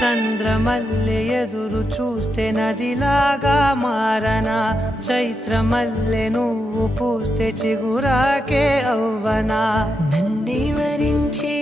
చంద్రమల్లె ఎదురు చూస్తే నదిలాగా మారనా, చైత్రమల్లె నువ్వు పూస్తే చిగురాకే అవ్వనా, నన్నే వరించి